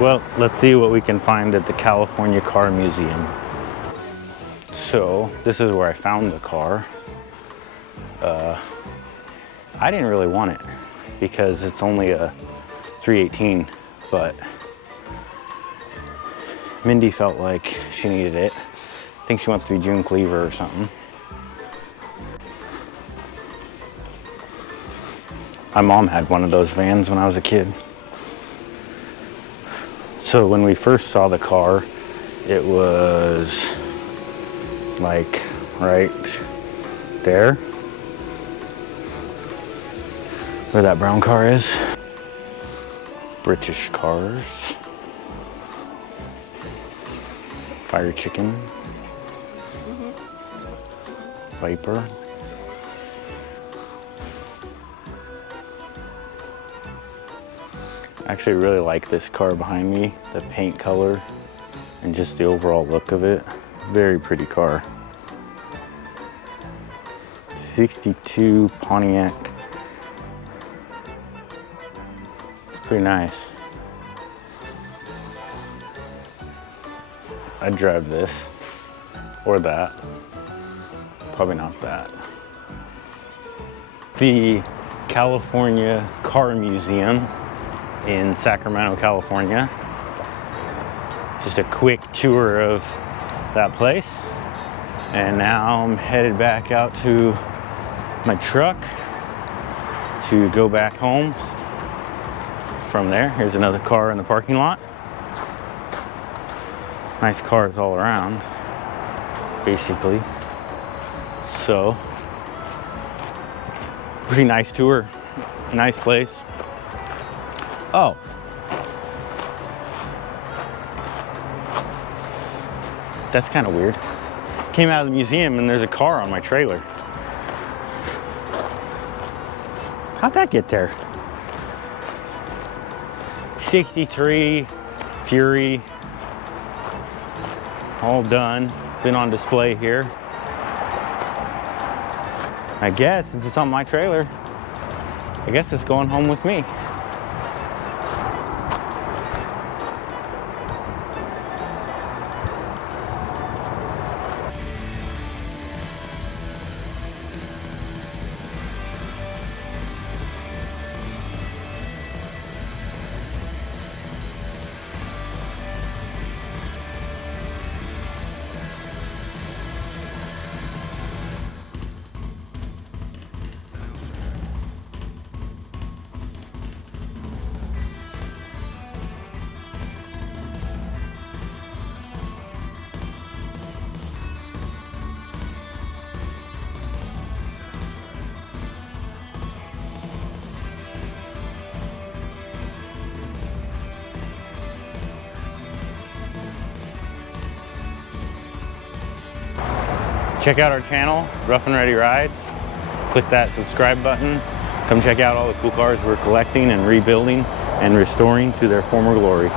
Well, let's see what we can find at the California Car Museum. So, this is where I found the car. I didn't really want it because it's only a 318, but Mindy felt like she needed it. I think she wants to be June Cleaver or something. My mom had one of those vans when I was a kid. So when we first saw the car, it was like right there, where that brown car is. British cars. Fire Chicken. Viper. I actually really like this car behind me, the paint color and just the overall look of it. Very pretty car. 62 Pontiac. Pretty nice. I'd drive this or that. Probably not that. The California Car Museum in Sacramento, California. Just a quick tour of that place. And now I'm headed back out to my truck to go back home from there. Here's another car in the parking lot. Nice cars all around, basically. So, pretty nice tour, nice place. Oh. That's kind of weird. Came out of the museum and there's a car on my trailer. How'd that get there? 63 Fury. All done. Been on display here. I guess since it's on my trailer, I guess it's going home with me. Check out our channel, Rough and Ready Rides. Click that subscribe button. Come check out all the cool cars we're collecting and rebuilding and restoring to their former glory.